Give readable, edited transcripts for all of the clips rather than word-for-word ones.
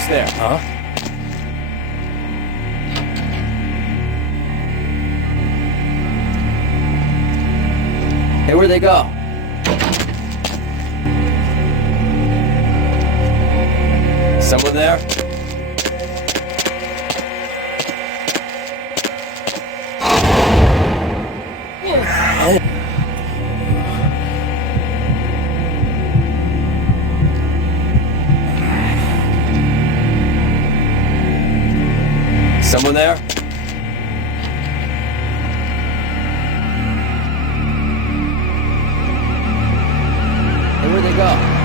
Who's there, huh? Hey, where'd they go? Someone there? Someone there? Hey, where'd they go?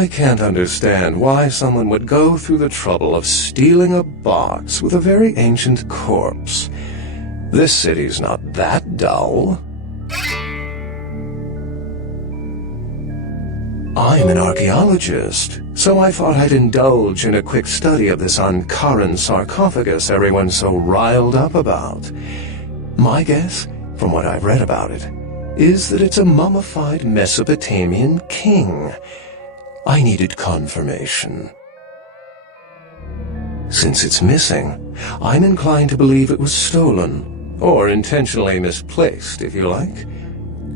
I can't understand why someone would go through the trouble of stealing a box with a very ancient corpse. This city's not that dull. I'm an archaeologist, so I thought I'd indulge in a quick study of this Ankaran sarcophagus everyone's so riled up about. My guess, from what I've read about it, is that it's a mummified Mesopotamian king. I needed confirmation. Since it's missing, I'm inclined to believe it was stolen, or intentionally misplaced, if you like.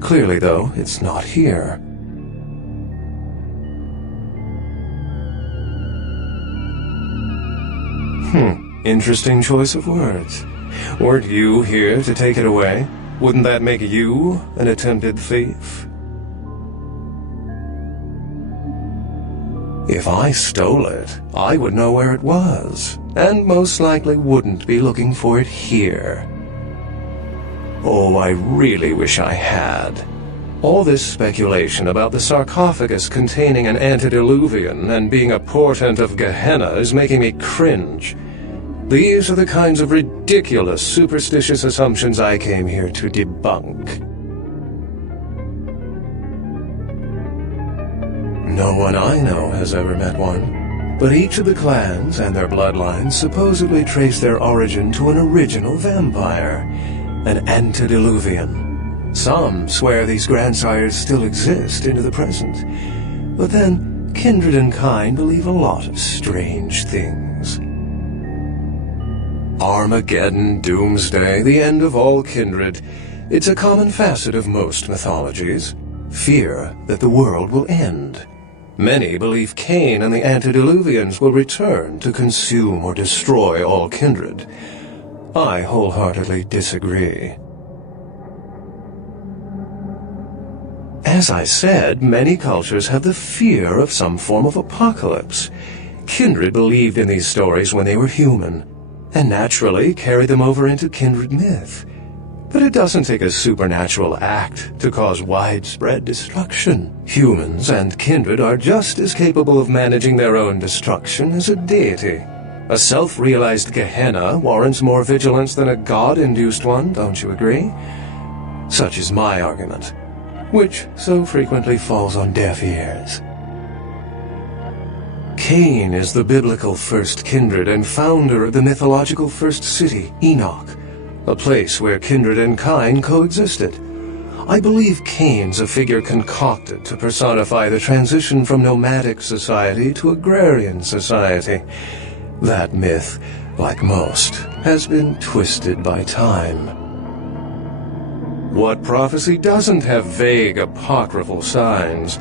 Clearly, though, it's not here. Interesting choice of words. Weren't you here to take it away? Wouldn't that make you an attempted thief? If I stole it, I would know where it was, and most likely wouldn't be looking for it here. Oh, I really wish I had. All this speculation about the sarcophagus containing an antediluvian and being a portent of Gehenna is making me cringe. These are the kinds of ridiculous, superstitious assumptions I came here to debunk. No one I know has ever met one, but each of the clans and their bloodlines supposedly trace their origin to an original vampire, an antediluvian. Some swear these grandsires still exist into the present, but then kindred and kind believe a lot of strange things. Armageddon, doomsday, the end of all kindred. It's a common facet of most mythologies. Fear that the world will end. Many believe Cain and the antediluvians will return to consume or destroy all kindred. I wholeheartedly disagree. As I said, many cultures have the fear of some form of apocalypse. Kindred believed in these stories when they were human, and naturally carry them over into kindred myth. But it doesn't take a supernatural act to cause widespread destruction. Humans and kindred are just as capable of managing their own destruction as a deity. A self-realized Gehenna warrants more vigilance than a god-induced one, don't you agree? Such is my argument, which so frequently falls on deaf ears. Cain is the biblical first kindred and founder of the mythological first city, Enoch, a place where kindred and kind coexisted. I believe Cain's a figure concocted to personify the transition from nomadic society to agrarian society. That myth, like most, has been twisted by time. What prophecy doesn't have vague apocryphal signs?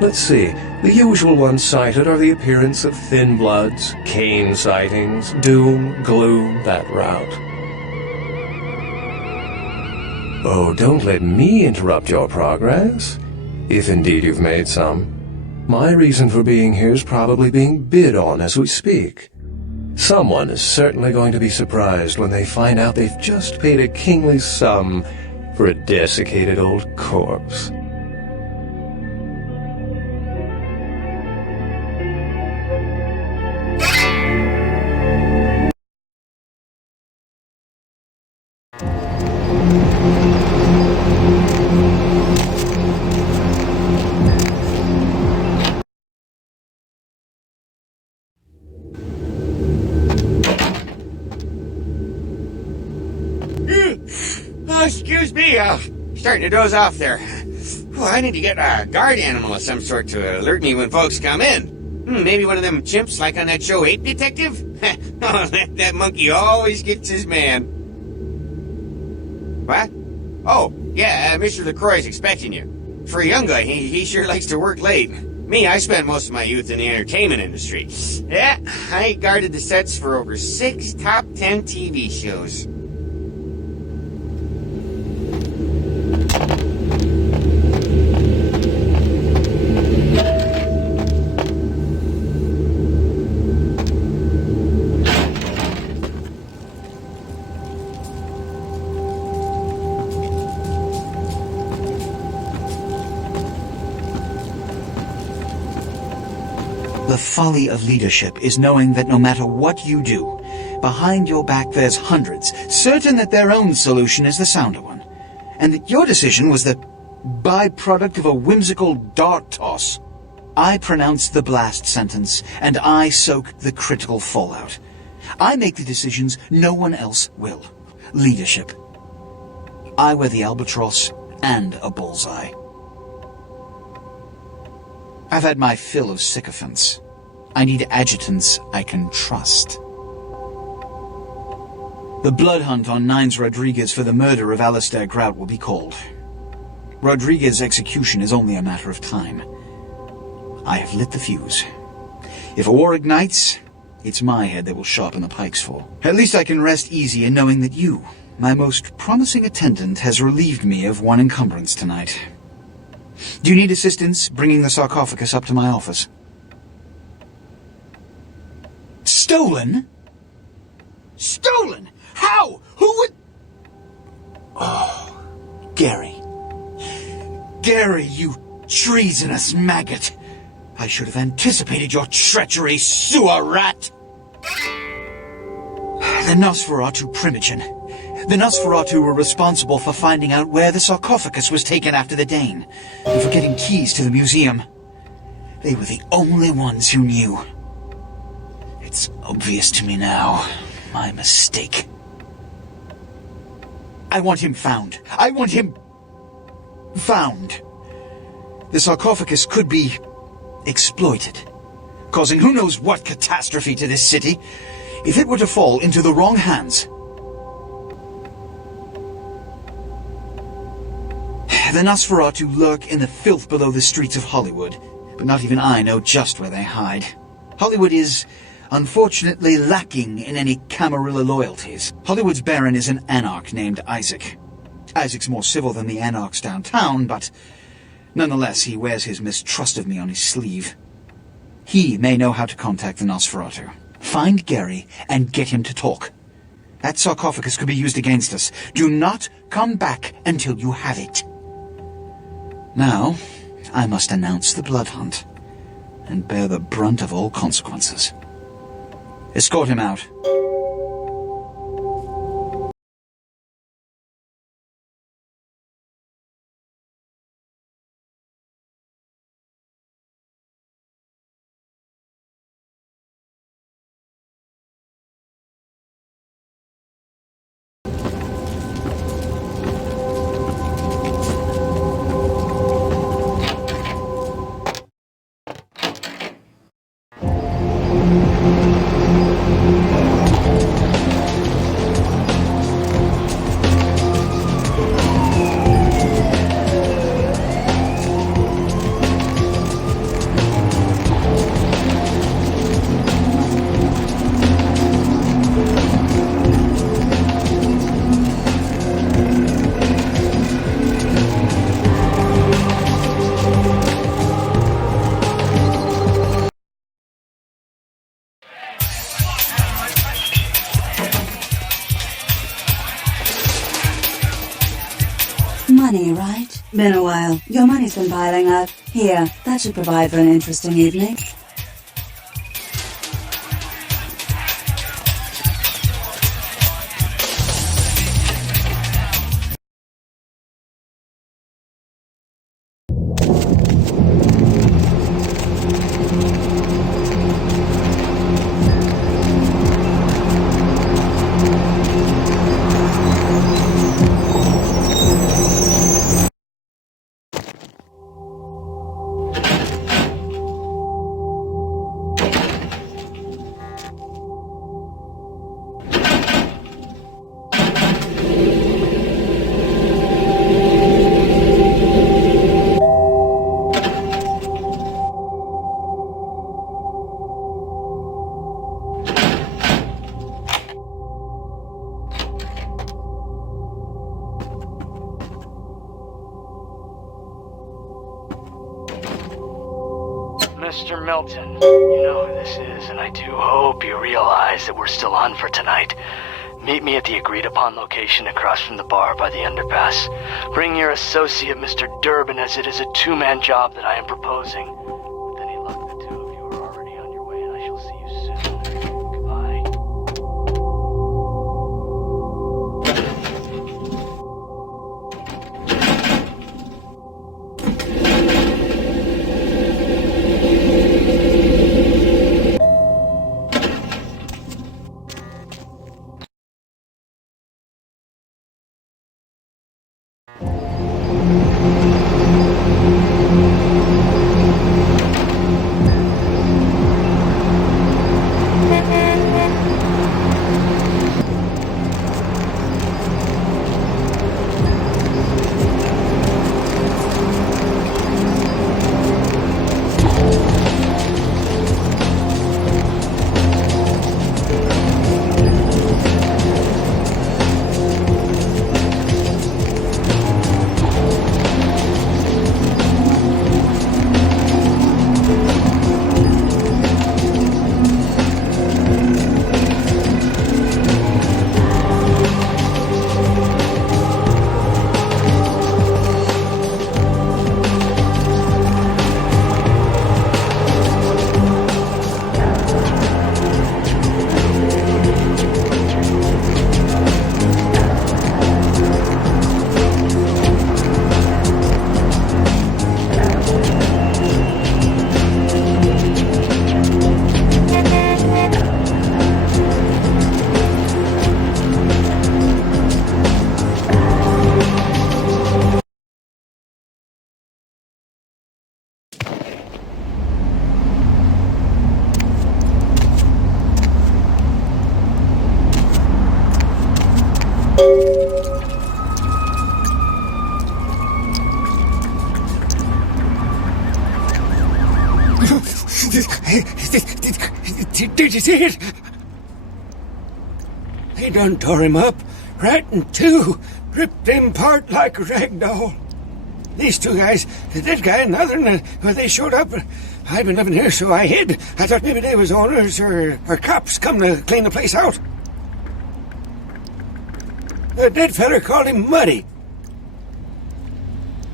Let's see, the usual ones cited are the appearance of thin bloods, Cain sightings, doom, gloom, that route. Oh, don't let me interrupt your progress, if indeed you've made some. My reason for being here is probably being bid on as we speak. Someone is certainly going to be surprised when they find out they've just paid a kingly sum for a desiccated old corpse. Excuse me, starting to doze off there. Well, I need to get a guard animal of some sort to alert me when folks come in. Maybe one of them chimps like on that show, Ape Detective? Oh, that monkey always gets his man. What? Oh, yeah, Mr. LaCroix's expecting you. For a young guy, he sure likes to work late. Me, I spent most of my youth in the entertainment industry. Yeah, I guarded the sets for over 6 top 10 TV shows. The folly of leadership is knowing that no matter what you do, behind your back there's hundreds, certain that their own solution is the sounder one, and that your decision was the byproduct of a whimsical dart toss. I pronounce the blast sentence, and I soak the critical fallout. I make the decisions no one else will. Leadership. I wear the albatross and a bullseye. I've had my fill of sycophants. I need adjutants I can trust. The blood hunt on Nines Rodriguez for the murder of Alistair Grout will be called. Rodriguez's execution is only a matter of time. I have lit the fuse. If a war ignites, it's my head they will sharpen the pikes for. At least I can rest easy in knowing that you, my most promising attendant, has relieved me of one encumbrance tonight. Do you need assistance bringing the sarcophagus up to my office? Stolen? Stolen? How? Who would... Oh, Gary. Gary, you treasonous maggot. I should have anticipated your treachery, sewer rat. The Nosferatu Primogen. The Nosferatu were responsible for finding out where the sarcophagus was taken after the Dane, and for getting keys to the museum. They were the only ones who knew. It's obvious to me now. My mistake. I want him found. I want him... found. The sarcophagus could be exploited, causing who knows what catastrophe to this city, if it were to fall into the wrong hands. The Nosferatu lurk in the filth below the streets of Hollywood, but not even I know just where they hide. Hollywood is, unfortunately, lacking in any Camarilla loyalties. Hollywood's baron is an anarch named Isaac. Isaac's more civil than the anarchs downtown, but nonetheless he wears his mistrust of me on his sleeve. He may know how to contact the Nosferatu. Find Gary and get him to talk. That sarcophagus could be used against us. Do not come back until you have it. Now, I must announce the blood hunt, and bear the brunt of all consequences. Escort him out. Money, right? Been a while. Your money's been piling up. Here, that should provide for an interesting evening. Mr. Milton, you know who this is, and I do hope you realize that we're still on for tonight. Meet me at the agreed-upon location across from the bar by the underpass. Bring your associate, Mr. Durbin, as it is a two-man job that I am proposing. With any luck, the two of you are already on you see it? They done tore him up, right in two, ripped him apart like a rag doll. These two guys, the dead guy and the other, when they showed up, I've been living here, so I hid. I thought maybe they was owners or cops come to clean the place out. The dead feller called him Muddy.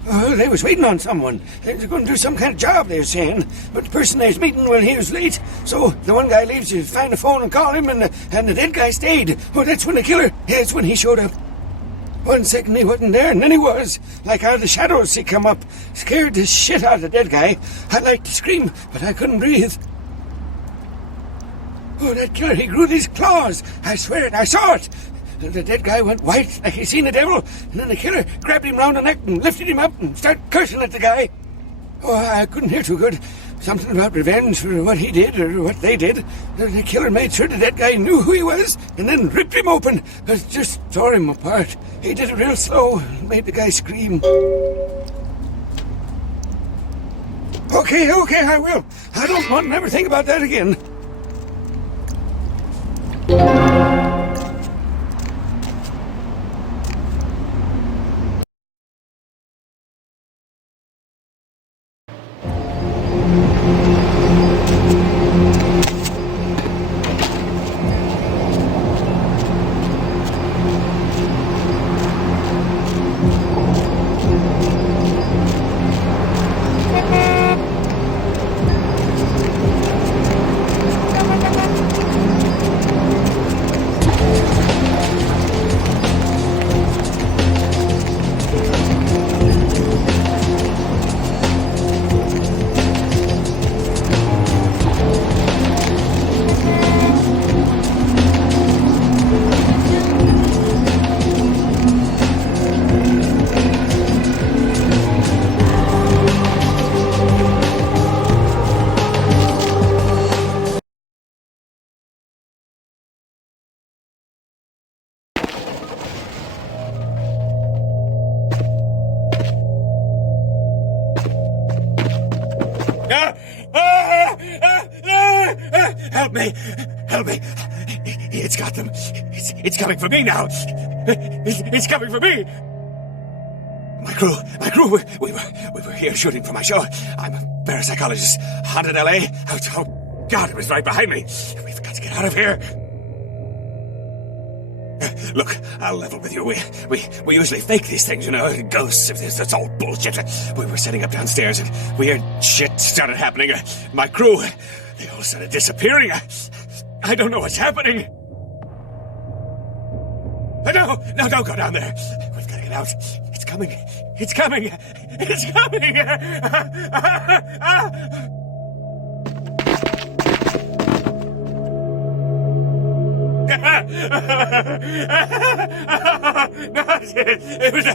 Oh, they was waiting on someone. They was going to do some kind of job, they were saying. But the person they was meeting, well, he was late. So the one guy leaves to find the phone and call him, and the dead guy stayed. Oh, that's when the killer, that's when he showed up. 1 second he wasn't there, and then he was. Like out of the shadows he come up. Scared the shit out of the dead guy. I'd like to scream, but I couldn't breathe. Oh, that killer, he grew these claws. I swear it, I saw it. The dead guy went white like he seen the devil, and then the killer grabbed him round the neck and lifted him up and started cursing at the guy. Oh, I couldn't hear too good. Something about revenge for what he did or what they did. The killer made sure the dead guy knew who he was and then ripped him open. Just tore him apart. He did it real slow and made the guy scream. Okay, I will. I don't want to never think about that again. Help me! It's got them. It's coming for me now. It's coming for me. My crew. We were here shooting for my show. I'm a parapsychologist. Haunted L.A. Oh God, it was right behind me. We've got to get out of here. Look, I'll level with you. We usually fake these things, you know, ghosts. That's all bullshit. We were setting up downstairs and weird shit started happening. My crew, they all started disappearing. I don't know what's happening. No, don't go down there. We've got to get out. It's coming. It's coming. It's coming. No, it was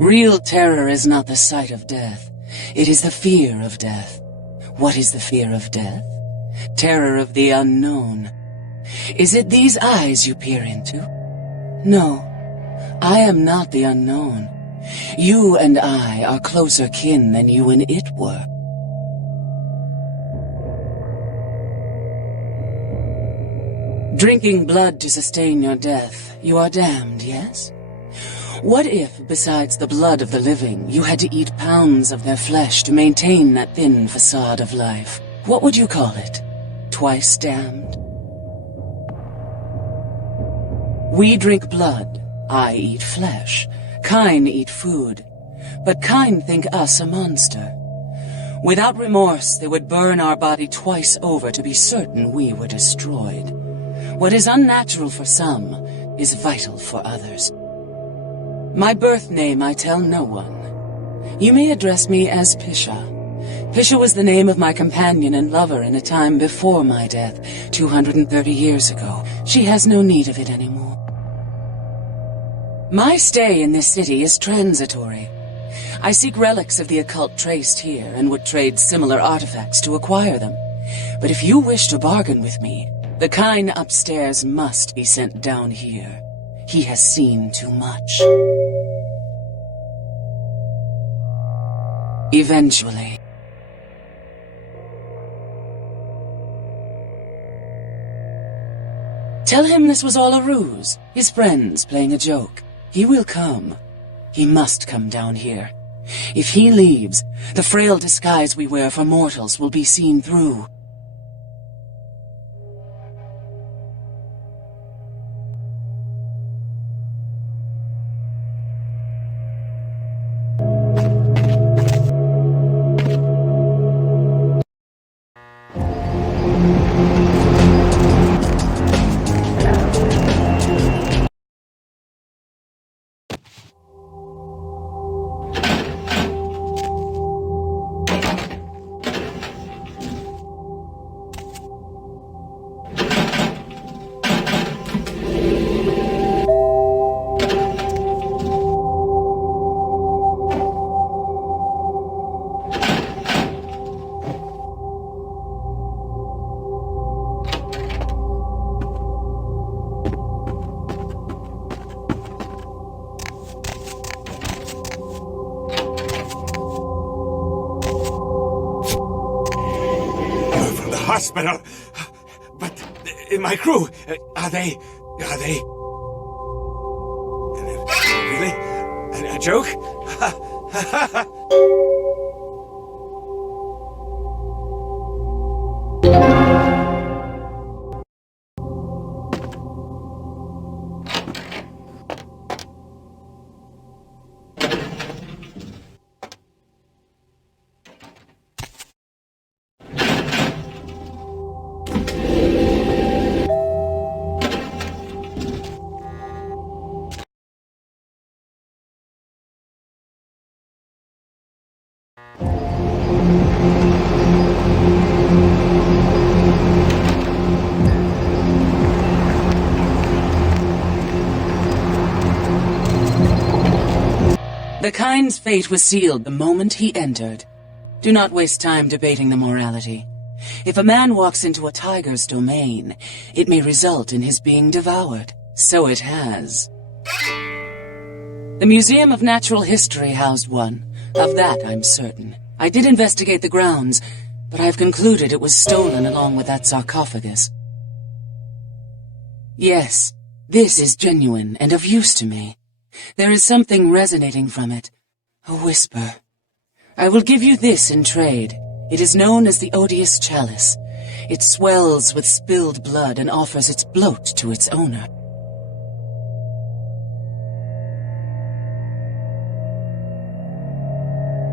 Real terror is not the sight of death. It is the fear of death. What is the fear of death? Terror of the unknown. Is it these eyes you peer into? No, I am not the unknown. You and I are closer kin than you and it were. Drinking blood to sustain your death, you are damned, yes? What if, besides the blood of the living, you had to eat pounds of their flesh to maintain that thin facade of life? What would you call it? Twice damned? We drink blood, I eat flesh, kine eat food, but kine think us a monster. Without remorse, they would burn our body twice over to be certain we were destroyed. What is unnatural for some is vital for others. My birth name I tell no one. You may address me as Pisha. Pisha was the name of my companion and lover in a time before my death, 230 years ago. She has no need of it anymore. My stay in this city is transitory. I seek relics of the occult traced here and would trade similar artifacts to acquire them. But if you wish to bargain with me, the kine upstairs must be sent down here. He has seen too much. Eventually. Tell him this was all a ruse, his friends playing a joke. He will come. He must come down here. If he leaves, the frail disguise we wear for mortals will be seen through. Hospital. But my crew, are they... Really? A joke? The kind's fate was sealed the moment he entered. Do not waste time debating the morality. If a man walks into a tiger's domain, it may result in his being devoured. So it has. The Museum of Natural History housed one. Of that I'm certain. I did investigate the grounds, but I've concluded it was stolen along with that sarcophagus. Yes, this is genuine and of use to me. There is something resonating from it. A whisper. I will give you this in trade. It is known as the odious chalice. It swells with spilled blood and offers its bloat to its owner.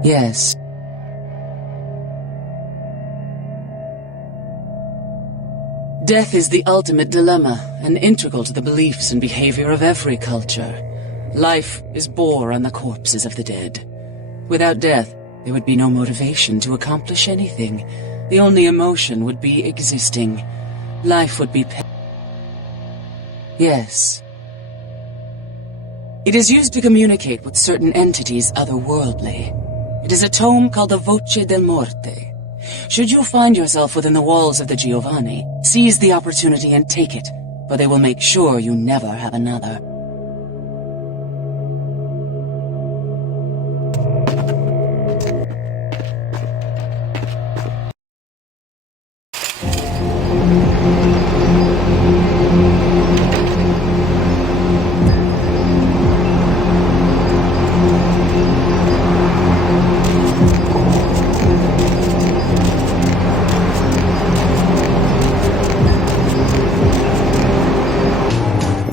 Yes. Death is the ultimate dilemma, and integral to the beliefs and behavior of every culture. Life is bore on the corpses of the dead. Without death, there would be no motivation to accomplish anything. The only emotion would be existing. Life would be Yes. It is used to communicate with certain entities otherworldly. It is a tome called the Voce del Morte. Should you find yourself within the walls of the Giovanni, seize the opportunity and take it, for they will make sure you never have another.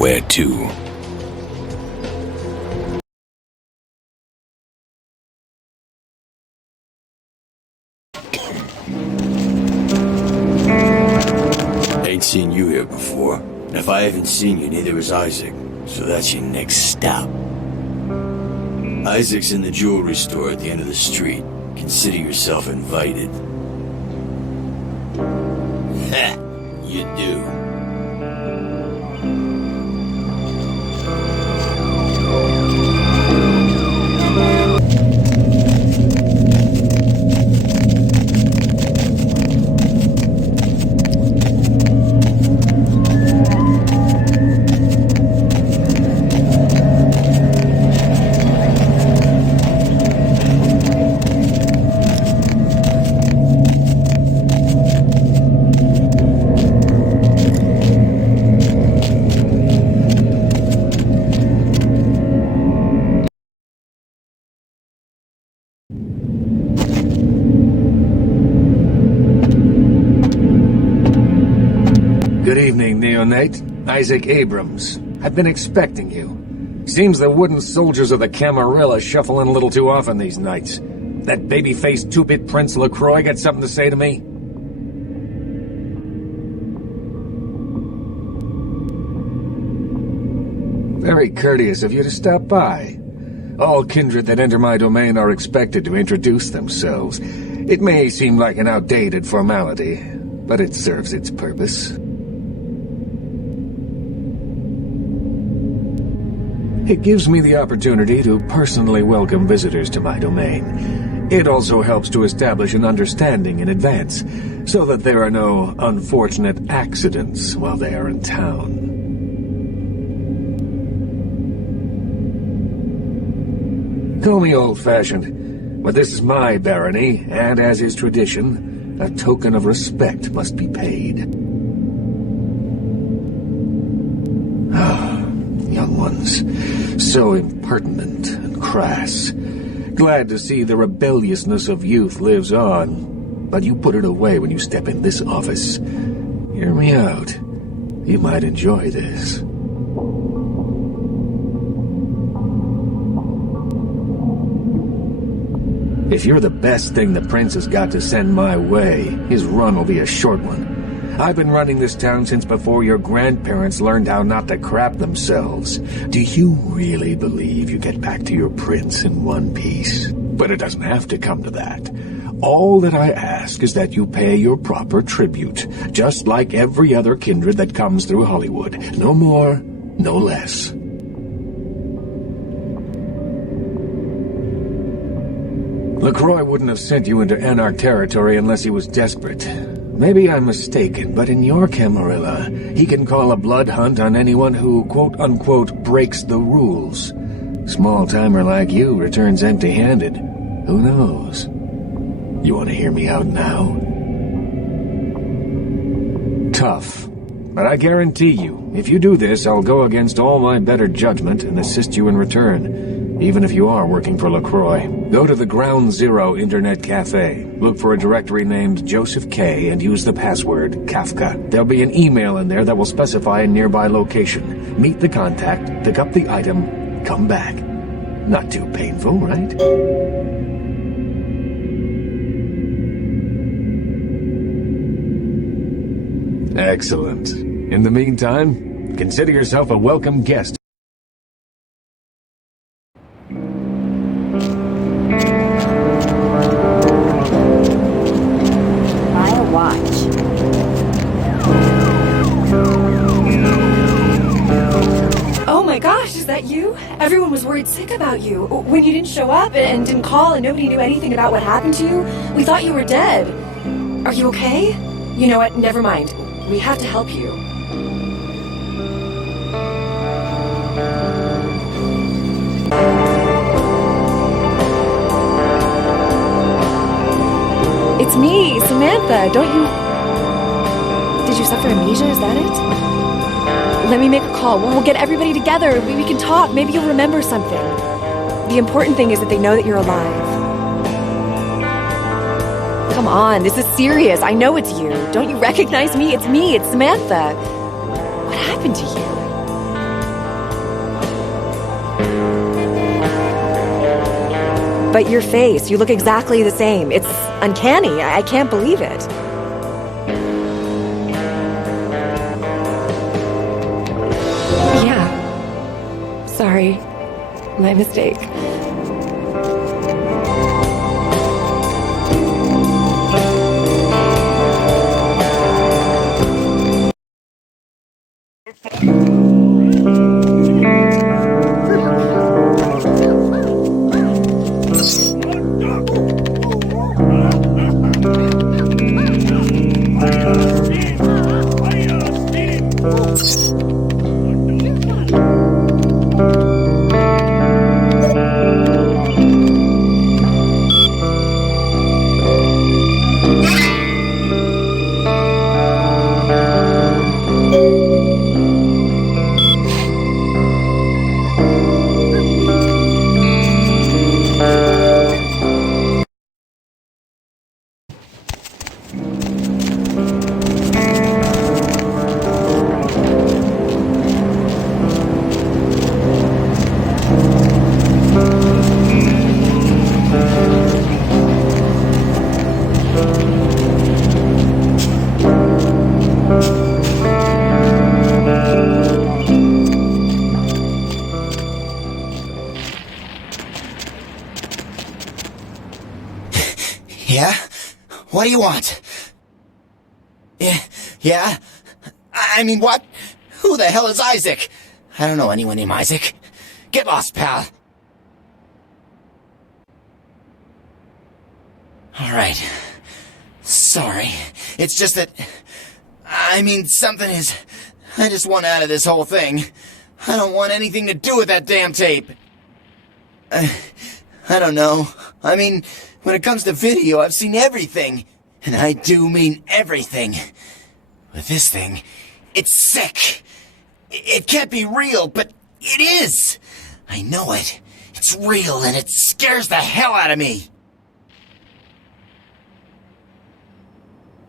Where to? Ain't seen you here before. And if I haven't seen you, neither has Isaac. So that's your next stop. Isaac's in the jewelry store at the end of the street. Consider yourself invited. Ha! You do. Good evening, Neonate. Isaac Abrams. I've been expecting you. Seems the wooden soldiers of the Camarilla shuffle in a little too often these nights. That baby-faced two-bit Prince LaCroix got something to say to me? Very courteous of you to stop by. All kindred that enter my domain are expected to introduce themselves. It may seem like an outdated formality, but it serves its purpose. It gives me the opportunity to personally welcome visitors to my domain. It also helps to establish an understanding in advance, so that there are no unfortunate accidents while they are in town. Call me old-fashioned, but this is my barony, and as is tradition, a token of respect must be paid. Young ones, so impertinent and crass. Glad to see the rebelliousness of youth lives on, but you put it away when you step in this office. Hear me out. You might enjoy this. If you're the best thing the prince has got to send my way, his run will be a short one. I've been running this town since before your grandparents learned how not to crap themselves. Do you really believe you get back to your prince in one piece? But it doesn't have to come to that. All that I ask is that you pay your proper tribute, just like every other kindred that comes through Hollywood. No more, no less. LaCroix wouldn't have sent you into Anarch territory unless he was desperate. Maybe I'm mistaken, but in your Camarilla, he can call a blood hunt on anyone who, quote-unquote, breaks the rules. Small-timer like you returns empty-handed. Who knows? You want to hear me out now? Tough. But I guarantee you, if you do this, I'll go against all my better judgment and assist you in return, even if you are working for LaCroix. Go to the Ground Zero Internet Cafe, look for a directory named Joseph K, and use the password Kafka. There'll be an email in there that will specify a nearby location. Meet the contact, pick up the item, come back. Not too painful, right? Excellent. In the meantime, consider yourself a welcome guest. Oh my gosh, is that you? Everyone everyone was worried sick about you. When you didn't show up and didn't call and nobody knew anything about what happened to you, we thought you were dead. Are you okay? You know what? Never mind. We have to help you. It's me, Samantha. Don't you... Did you suffer amnesia? Is that it? Let me make a call. We'll get everybody together. We can talk. Maybe you'll remember something. The important thing is that they know that you're alive. Come on, this is serious. I know it's you. Don't you recognize me? It's me. It's Samantha. What happened to you? But your face, you look exactly the same. It's uncanny. I can't believe it. Yeah. Sorry. My mistake. Yeah? What do you want? Yeah? I mean, what? Who the hell is Isaac? I don't know anyone named Isaac. Get lost, pal. Alright. Sorry. It's just that... I mean, something is... I just want out of this whole thing. I don't want anything to do with that damn tape. I don't know. I mean, when it comes to video, I've seen everything. And I do mean everything. With this thing, it's sick. It can't be real, but it is. I know it. It's real, and it scares the hell out of me.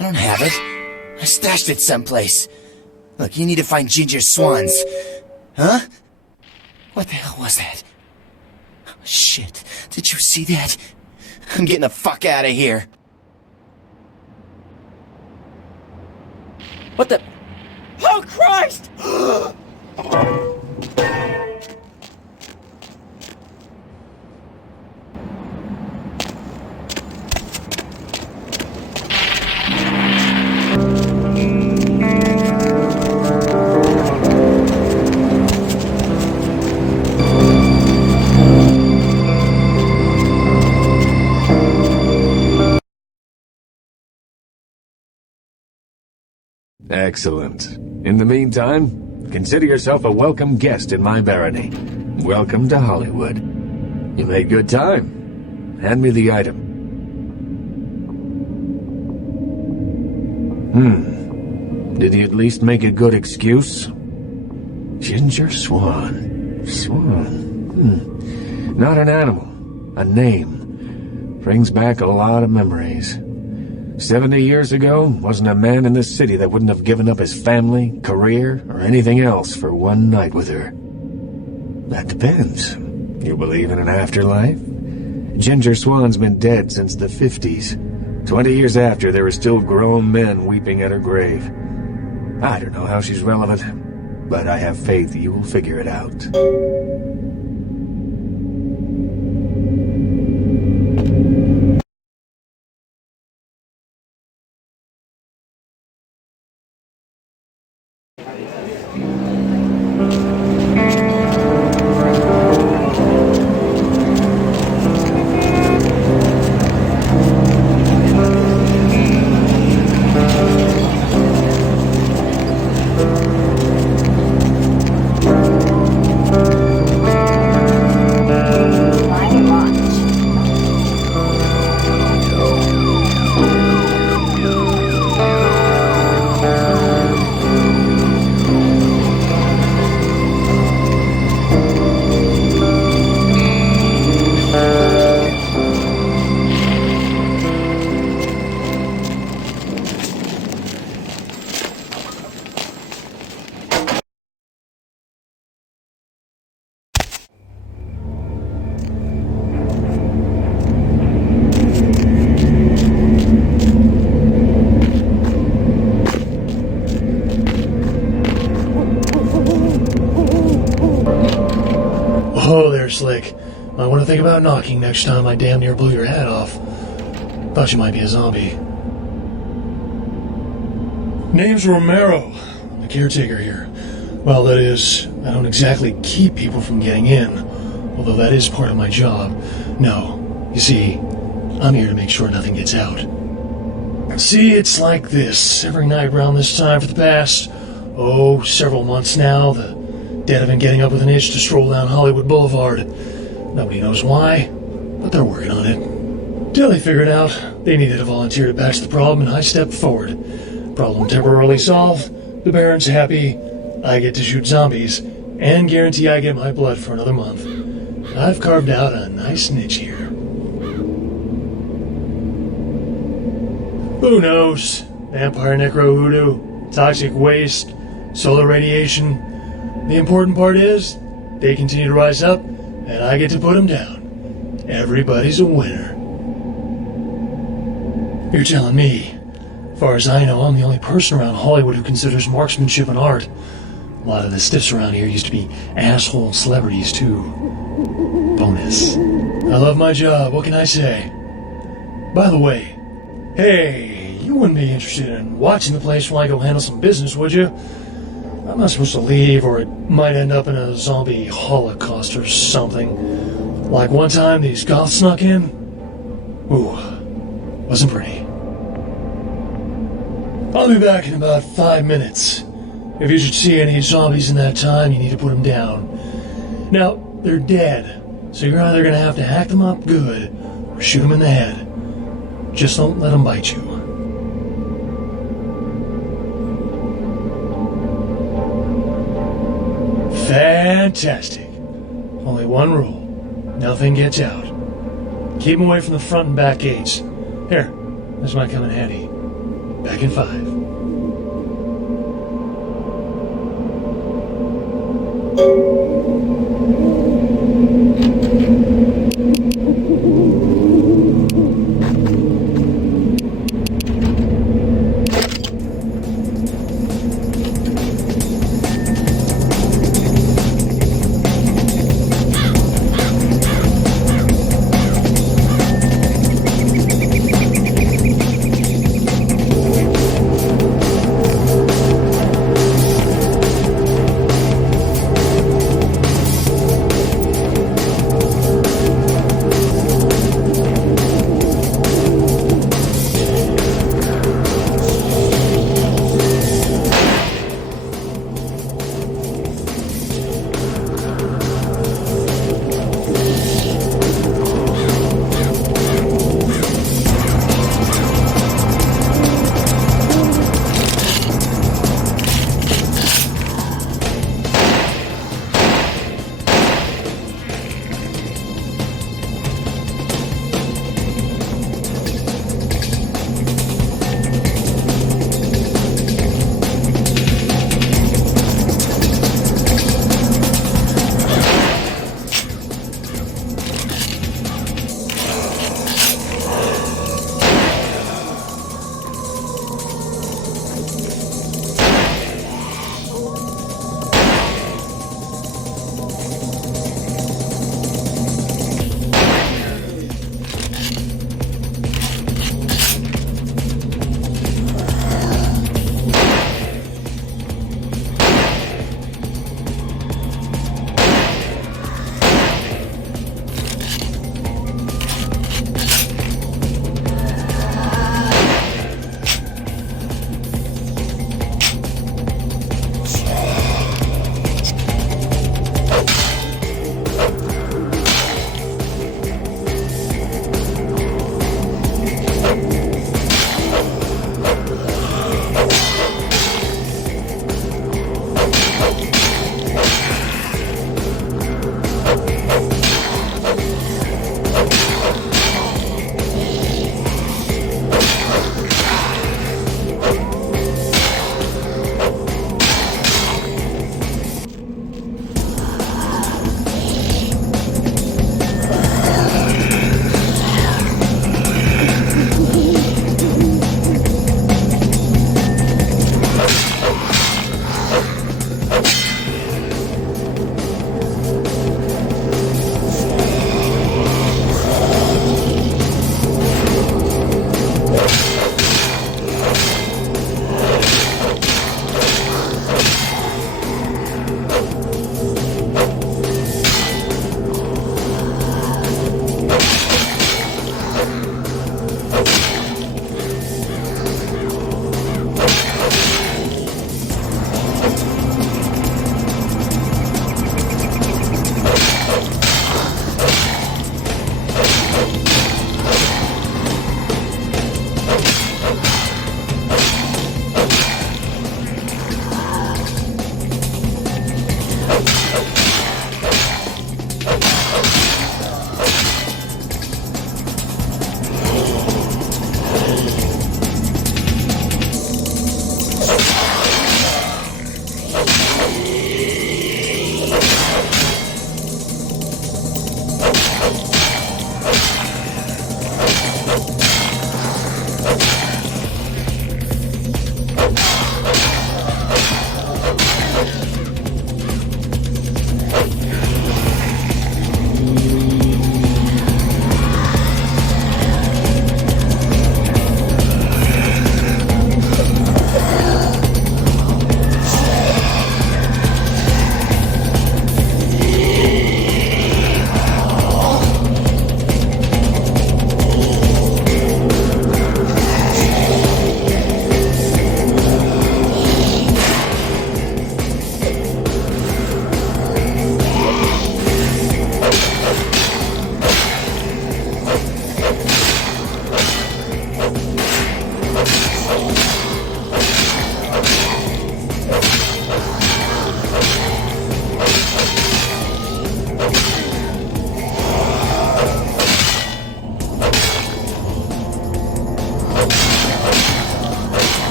I don't have it. I stashed it someplace. Look, you need to find Ginger Swans. Huh? What the hell was that? Oh, shit. Did you see that? I'm getting the fuck out of here. What the... Oh, Christ! Excellent. In the meantime, consider yourself a welcome guest in my barony. Welcome to Hollywood. You made good time. Hand me the item. Did he at least make a good excuse? Ginger Swan. Not an animal. A name. Brings back a lot of memories. 70 years ago, wasn't a man in this city that wouldn't have given up his family, career, or anything else for one night with her. That depends. You believe in an afterlife? Ginger Swan's been dead since the 50s. 20 years after, there were still grown men weeping at her grave. I don't know how she's relevant, but I have faith you will figure it out. think about knocking next time I damn near blew your head off. Thought you might be a zombie. Name's Romero. I'm the caretaker here. Well, that is, I don't exactly keep people from getting in, although that is part of my job. No, you see, I'm here to make sure nothing gets out. See, it's like this. Every night around this time for the past, several months now, the dead have been getting up with an itch to stroll down Hollywood Boulevard. Nobody knows why, but they're working on it. Till they figured out they needed a volunteer to patch the problem, and I stepped forward. Problem temporarily solved, the Baron's happy, I get to shoot zombies, and guarantee I get my blood for another month. I've carved out a nice niche here. Who knows? Vampire necro hoodoo, toxic waste, solar radiation. The important part is, they continue to rise up, and I get to put them down. Everybody's a winner. You're telling me, as far as I know, I'm the only person around Hollywood who considers marksmanship an art. A lot of the stiffs around here used to be asshole celebrities, too. Bonus. I love my job, what can I say? By the way, hey, you wouldn't be interested in watching the place while I go handle some business, would you? I'm not supposed to leave, or it might end up in a zombie holocaust or something. Like one time these goths snuck in. Ooh, wasn't pretty. I'll be back in about 5 minutes. If you should see any zombies in that time, you need to put them down. Now, they're dead, so you're either going to have to hack them up good, or shoot them in the head. Just don't let them bite you. Fantastic. Only one rule. Nothing gets out. Keep them away from the front and back gates. Here, this might come in handy. Back in 5.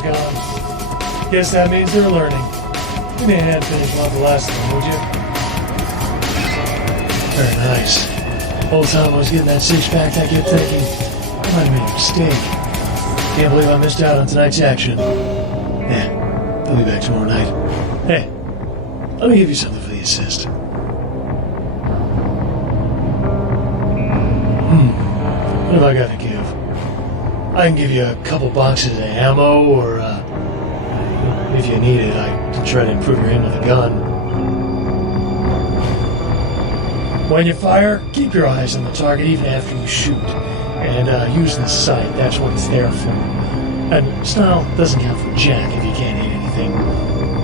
fire's gone. Guess that means they're learning. Give me a hand finishing off the last of them, would you? Very nice. Whole time I was getting that six-pack, I kept thinking, I might have made a mistake. Can't believe I missed out on tonight's action. Yeah, I'll be back tomorrow night. Hey, let me give you something for the assist. What have I got to give? I can give you a couple boxes of ammo, or, if you need it, I can try to improve your aim with a gun. When you fire, keep your eyes on the target even after you shoot. And use the sight, that's what it's there for. And style doesn't count for jack if you can't hit anything.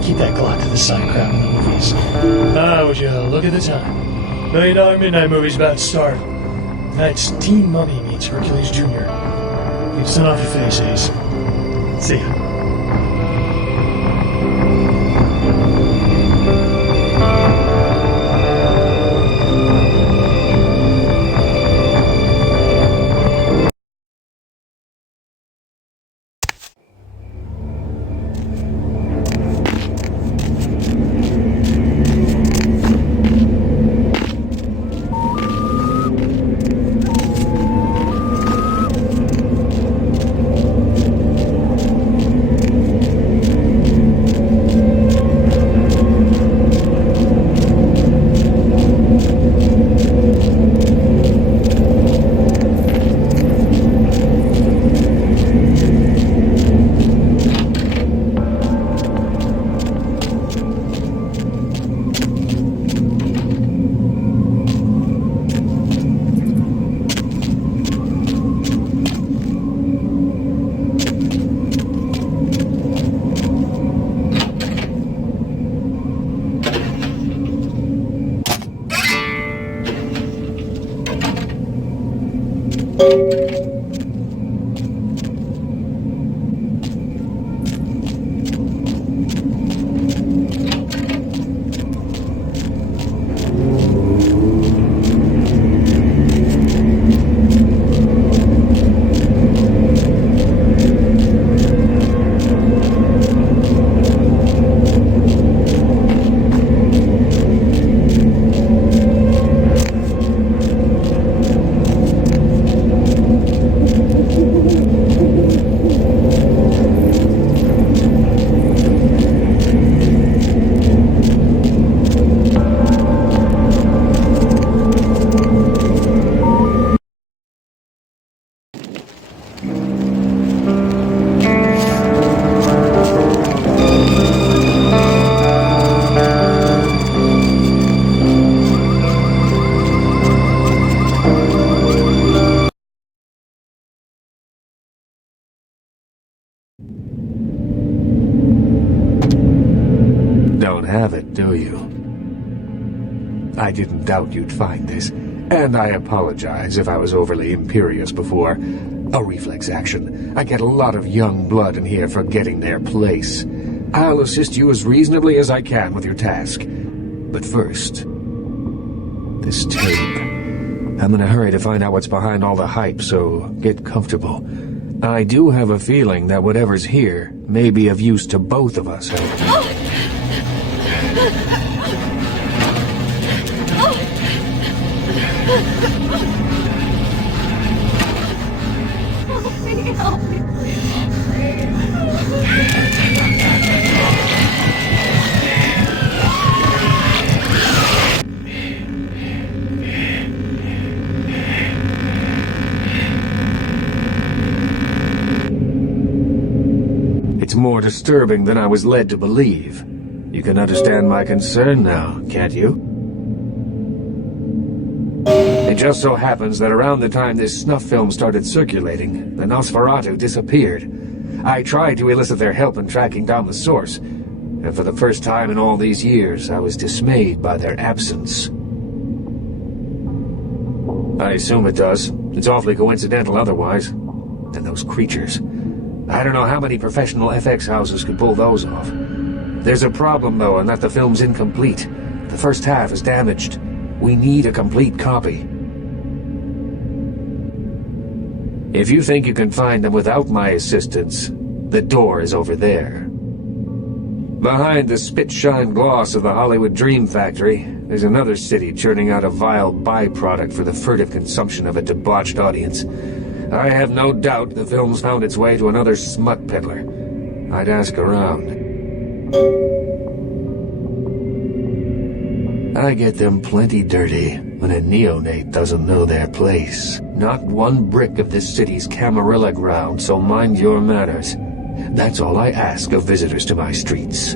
Keep that Glock to the side crap in the movies. Would you look at the time? $1 Million Midnight movie's about to start. Tonight's Teen Mummy meets Hercules Jr. You can send off your face, Ace. See ya. Have it, do you? I didn't doubt you'd find this, and I apologize if I was overly imperious before. A reflex action. I get a lot of young blood in here forgetting their place. I'll assist you as reasonably as I can with your task. But first, this tape. I'm in a hurry to find out what's behind all the hype, so get comfortable. I do have a feeling that whatever's here may be of use to both of us. Help me, It's more disturbing than I was led to believe. You can understand my concern now, can't you? It just so happens that around the time this snuff film started circulating, the Nosferatu disappeared. I tried to elicit their help in tracking down the source, and for the first time in all these years, I was dismayed by their absence. I assume it does. It's awfully coincidental otherwise. And those creatures. I don't know how many professional FX houses could pull those off. There's a problem, though, in that the film's incomplete. The first half is damaged. We need a complete copy. If you think you can find them without my assistance, The door is over there. Behind the spit-shine gloss of the Hollywood Dream Factory, there's another city churning out a vile byproduct for the furtive consumption of a debauched audience. I have no doubt the film's found its way to another smut peddler. I'd ask around. I get them plenty dirty when a neonate doesn't know their place. Not one brick of this city's Camarilla ground, so mind your manners. That's all I ask of visitors to my streets.